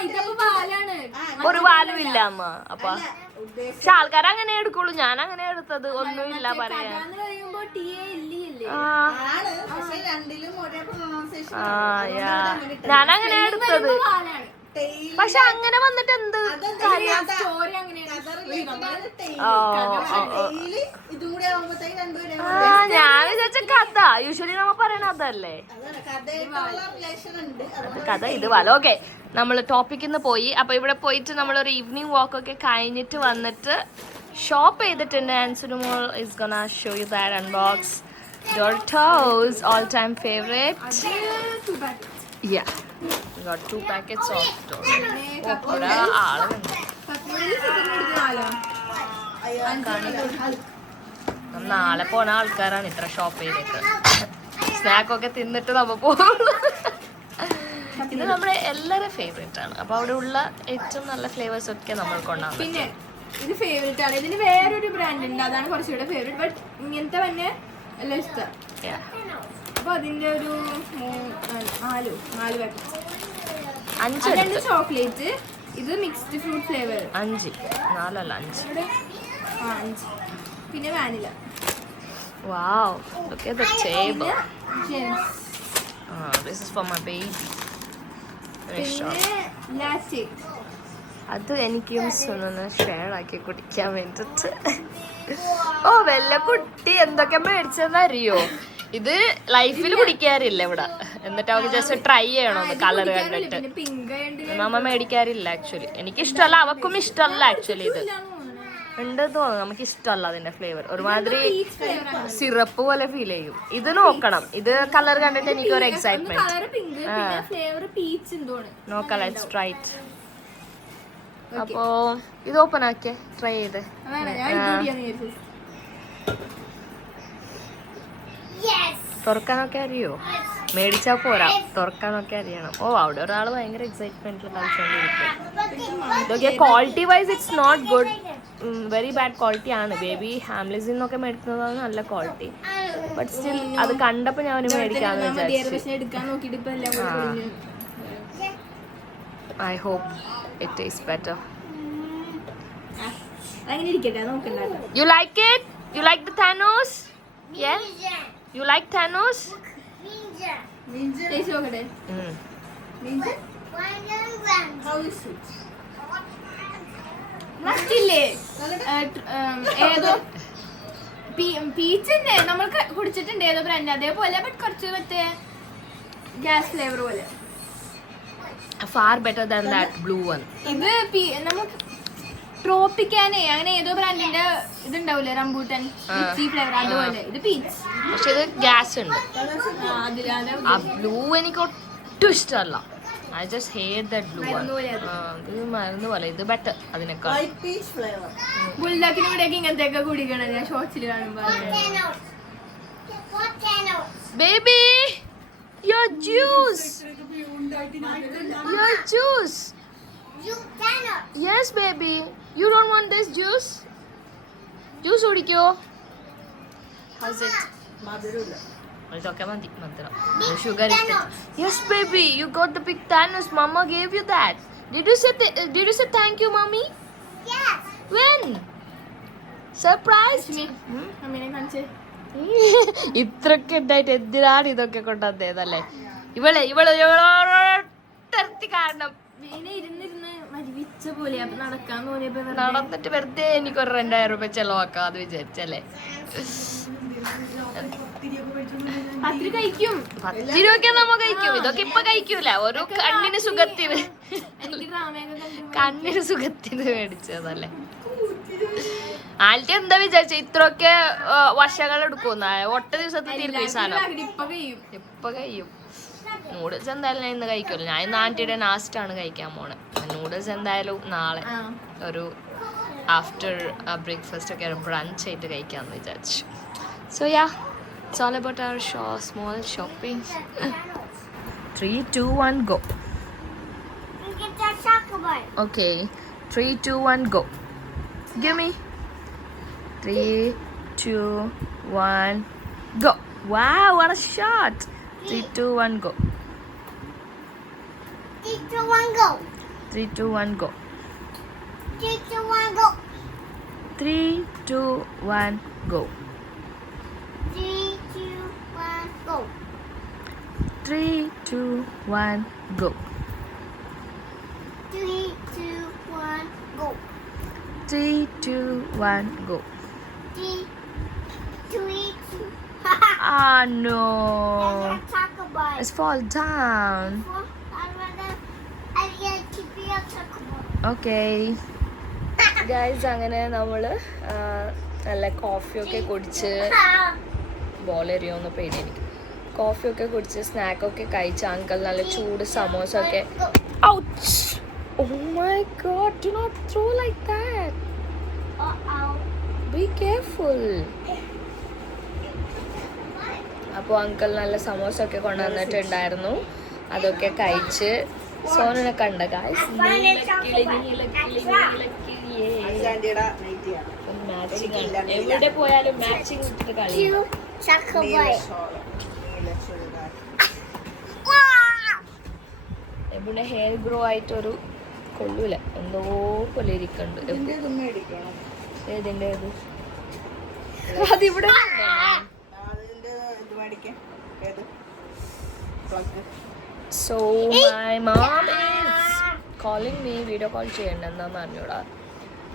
ഇതപ്പോ വാലാണ്. ഒരു വാലും ഇല്ല അമ്മ. അപ്പൊ പക്ഷെ ആൾക്കാർ അങ്ങനെ എടുക്കുള്ളൂ. ഞാൻ അങ്ങനെ എടുത്തത് ഒന്നുമില്ല പറയാൻ. കഥ പറയുമ്പോ TALE അല്ലേ? ആണ് പക്ഷെ രണ്ടിലും ഒരേ പ്രൊണൗൺസിയേഷൻ ഞാനങ്ങനെ എടുത്തത്. പക്ഷെ അങ്ങനെ വന്നിട്ട് എന്ത് ഇതും കൂടി ആവുമ്പോഴത്തേക്ക് രണ്ടുപേരും ഞാൻ വിചാരിച്ച കഥ യൂഷ്വലി നമ്മ പറയണ അതല്ലേ കഥയായിട്ടുള്ള റിലേഷൻ ഉണ്ട്. കഥ ഇത് വല. ഓക്കെ, നമ്മൾ ടോപ്പിക്കിൽ നിന്ന് പോയി. അപ്പൊ ഇവിടെ പോയിട്ട് നമ്മളൊരു ഈവനിങ് വാക്ക് ഒക്കെ കഴിഞ്ഞിട്ട് വന്നിട്ട് ഷോപ്പ് ചെയ്തിട്ടുണ്ട്. And Sunumol is gonna show you that unbox Doritos all time favorite. Yeah, we got 2 packets of Doritos. ഇവിടെ ആളുണ്ട്. നാളെ പോണ ആൾക്കാരാണ് ഇത്ര ഷോപ്പ് ചെയ്തിട്ട്. സ്നാക്കൊക്കെ തിന്നിട്ട് നമ്മ പോകും. ഇത് നമ്മുടെ എല്ലാവരും ഫേവറേറ്റ് ആണ്. അപ്പൊ അവിടെ ഉള്ള ഏറ്റവും നല്ല ഫ്ലേവേഴ്സ് ഒക്കെ നമ്മൾ കൊണ്ടാകും. പിന്നെ ഇത് ഫേവറേറ്റ് ആണ്. ഇതിന് വേറൊരു ബ്രാൻഡ് ഉണ്ട്, അതാണ് കുറച്ചുകൂടെ ഫേവറേറ്റ്. ബട്ട് ഇങ്ങനത്തെ തന്നെ എല്ലാം ഇഷ്ടം. അപ്പൊ അതിന്റെ ഒരു 4 പാക്കറ്റ്. 5 ചോക്ലേറ്റ്. ഇത് മിക്സ്ഡ് ഫ്രൂട്ട് ഫ്ലേവർ. 5 4 അല്ല 5. 5. പിന്നെ vanilla. Wow, look at the table. Gems. This is for my baby. പിന്നെ ലാറ്റെ. അത് എനിക്കും സുനന്ന് ഷെയർ ആക്കി കുടിക്കാൻ വേണ്ടിട്ട്. ഓ വല്ല കുട്ടി എന്തൊക്കെ മേടിച്ചെന്നറിയോ? ഇത് ലൈഫിൽ കുടിക്കാറില്ല ഇവിടെ. എന്നിട്ട് അവർക്ക് ജസ്റ്റ് ട്രൈ ചെയ്യണം കളർ കണ്ടിട്ട്. നമ്മ മേടിക്കാറില്ല ആക്ച്വലി. എനിക്ക് ഇഷ്ടമല്ല, അവക്കും ഇഷ്ടമല്ല ആക്ച്വലി. ഇത് ഉണ്ട് തോന്നുന്നു, നമുക്ക് ഇഷ്ടമല്ല അതിന്റെ ഫ്ലേവർ. ഒരുമാതിരി സിറപ്പ് പോലെ ഫീൽ ചെയ്യും. ഇത് നോക്കണം, ഇത് കളർ കണ്ടിട്ട് എനിക്ക് ഒരു എക്സൈറ്റ്മെന്റ്. നോക്കാം, ലെറ്റ്സ് ട്രൈ ഇറ്റ്. അപ്പോ ഇത് ഓപ്പൺ ആക്കിയേ, ട്രൈ ചെയ്ത്. തുറക്കാനൊക്കെ അറിയോ? മേടിച്ചാ പോരാ, തുറക്കാനൊക്കെ അറിയണം. ഓ, അവിടെ ഒരാൾ ഭയങ്കര എക്സൈറ്റ്മെന്റിൽ കളിച്ചോണ്ടിരിക്കും. ഇതൊക്കെ quality wise it's not good, very bad quality ആണ്. ബേബി ഹാംലിസിൽ നിന്നൊക്കെ മേടിക്കുന്നതാണ് നല്ല ക്വാളിറ്റി. ബട്ട് സ്റ്റിൽ അത് കണ്ടപ്പോ ഞാൻ മേടിക്കാന്ന് വിചാരിച്ചു. I hope it taste better. You like it? You like the Thanos? Yeah? You like Thanos? ഏതോ പീച്ച് തന്നെ നമ്മൾ കുടിച്ചിട്ടുണ്ട്, ഏതോ ബ്രാൻഡ് അതേപോലെ. ബട്ട് കുറച്ച് മറ്റേ ഗ്യാസ് ഫ്ലേവർ പോലെ. Far better than that blue one. ഇത് നമുക്ക് ട്രോപ്പിക്കാനേ അങ്ങനെ ഏതോ ബ്രാൻഡിന്റെ ഇതുണ്ടാവൂലേ, റംബൂട്ടൻ ഫ്ലേവർ അതുപോലെ. ഇത് പീച്ച്, പക്ഷെ ഇത് ഗ്യാസ് ഉണ്ട്. ആ ബ്ലൂ എനിക്ക് ഒട്ടും ഇഷ്ടമല്ല. I just hate that blue one. ഇത് മരുന്ന് പോലെ. ഇത് ബെറ്റർ അതിനേക്കാൾ. ബുൾഡാക്കിന് ഇവിടെയൊക്കെ ഇങ്ങനത്തെ കുടിക്കണം ഞാൻ ഷോർട്സിൽ കാണുമ്പോ. Baby, your juice. Your juice. Yes baby, you don't want this juice? Juice കുടിക്കോ? How's it? മധുരമില്ല. ഇതൊക്കെ മതി മധുരം. Sugar ഇട്ട്. Yes baby, you got the big Thanos. Mama gave you that. Did you say thank you mommy? Yes. When? Surprise? അമ്മേനെ കാണിച്ചേ. ഇത്രയൊക്കെ ഉണ്ടായിട്ട് എന്തിനാണ് ഇതൊക്കെ കൊണ്ടുവന്നതല്ലേ? ഇവള് കാരണം ഇരുന്നിരുന്ന് മരിവിച്ച പോലെ അപ്പൊ നടക്കാൻ തോന്നിയപ്പോ നടന്നിട്ട് വെറുതെ എനിക്കൊരു 2000 രൂപ ചെലവാക്കാന്ന് വിചാരിച്ചല്ലേ. 10 കഴിക്കും. 10 രൂപയ്ക്ക് നമ്മ കഴിക്കും. ഇതൊക്കെ ഇപ്പൊ കഴിക്കൂല. ഒരു കണ്ണിന് സുഖത്തിന് മേടിച്ചതല്ലേ. ആൾട്ടി എന്താ വിചാരിച്ച ഇത്രയൊക്കെ വർഷങ്ങൾ എടുക്കുന്ന ഒറ്റ ദിവസത്തിൽ തീർക്കും ഈ സാധനം. ഇപ്പൊ കഴിയും. നൂഡിൽസ് എന്തായാലും ഞാൻ ഇന്ന് കഴിക്കുമല്ലോ. ഞാൻ ഇന്ന് ആന്റിയുടെ ലാസ്റ്റാണ് കഴിക്കാൻ പോണെ. നൂഡിൽസ് എന്തായാലും നാളെ ഒരു ആഫ്റ്റർ ബ്രേക്ക്ഫാസ്റ്റ് ഒക്കെ ബ്രഞ്ച് ആയിട്ട് കഴിക്കാമെന്ന് വിചാരിച്ചു. So yeah, it's all about our small shopping. 3, 2, 1 go. Get that chocolate. Okay, 3, 2, 1 go. Give me. 3, 2, 1 go. Wow, what a shot. 3, 2, 1 go. 3, 2, 1 go. 3, 2, 1 go. 3, 2, 1 go. 3, 2, 1 go. 3, 2, 3, 2, 1, go. 3, 2, 1, go. 3, 2, 1, go. 3, 3, 2. Ah, no. Talk about Let's fall down. Okay. Guys, അങ്ങനെ നമ്മൾ നല്ല കോഫിയൊക്കെ കുടിച്ച് ബോളെറിയോന്ന് പേടി എനിക്ക്. കോഫിയൊക്കെ കുടിച്ച് സ്നാക്കൊക്കെ കഴിച്ച് uncle നല്ല ചൂട് സമോസ ഒക്കെ. Ouch! Oh my god, do not throw like that. Be careful. അപ്പോൾ അങ്കിൾ നല്ല സമോസ ഒക്കെ കൊണ്ടുവന്നിട്ടുണ്ടായിരുന്നു. അതൊക്കെ കഴിച്ച് സോനനെ കണ്ട ഗായ്സ്. എവിടെ പോയാലും മാച്ചിങ് ഇട്ടിട്ട് കളി. എവിടെ ഹെയർ ഗ്രോ ആയിട്ടൊരു കൊള്ളൂല, എന്തോ പോലെ ഇരിക്കുന്നുണ്ട്. ഏതിൻ്റെ ഇത്? അതിവിടെ So my mom is calling me, video call ചെയ്യണ്ടെന്നാന്ന് അറിഞ്ഞൂടാ.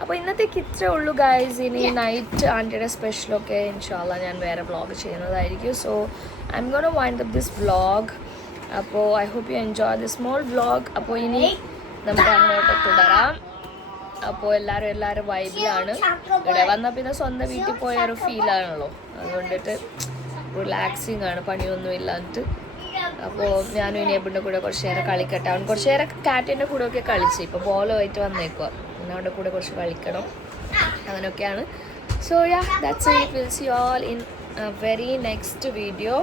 അപ്പോൾ ഇന്നത്തേക്ക് ഇത്രേ ഉള്ളൂ ഗൈസ്. ഇനി നൈറ്റ് ആൻറ്റിയുടെ സ്പെഷ്യലൊക്കെ ഇൻഷാല്ലാ ഞാൻ വേറെ വ്ളോഗ് ചെയ്യുന്നതായിരിക്കും. So I'm gonna wind up this vlog. അപ്പോൾ I hope you enjoy this small vlog. അപ്പോൾ ഇനി നമുക്ക് അങ്ങോട്ട് തുടരാം. അപ്പോൾ എല്ലാവരും വൈബിലാണ്. ഇവിടെ വന്നാൽ പിന്നെ സ്വന്തം വീട്ടിൽ പോയ ഒരു ഫീലാണല്ലോ, അതുകൊണ്ടിട്ട് റിലാക്സിങ് ആണ്, പണിയൊന്നും ഇല്ലാണ്ട്. അപ്പോൾ ഞാനും ഇനി എബിൻ്റെ കൂടെ കുറച്ച് നേരം കളിക്കട്ടെ. അവൻ കുറച്ച് നേരം കാറ്റിൻ്റെ കൂടെ ഒക്കെ കളിച്ച് ഇപ്പോൾ ബോളുമായിട്ട് വന്നേക്കുക. പിന്നെ അവൻ്റെ കൂടെ കുറച്ച് കളിക്കണം, അങ്ങനെയൊക്കെയാണ്. So yeah, that's it. Will see all in very next video.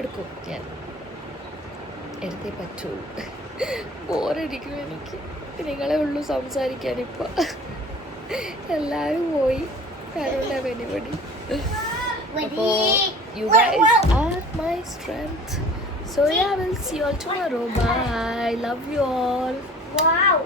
എടുക്കും ഞാൻ, എടുത്തേ പറ്റുള്ളൂ. ബോറടിക്കും എനിക്ക്, നിങ്ങളെ ഉള്ളൂ സംസാരിക്കാനിപ്പോൾ. എല്ലാവരും പോയി, കാരണം എനിബഡി. അപ്പോൾ you guys are my strength. So yeah, we'll see you all tomorrow. Bye. Love you all. Wow.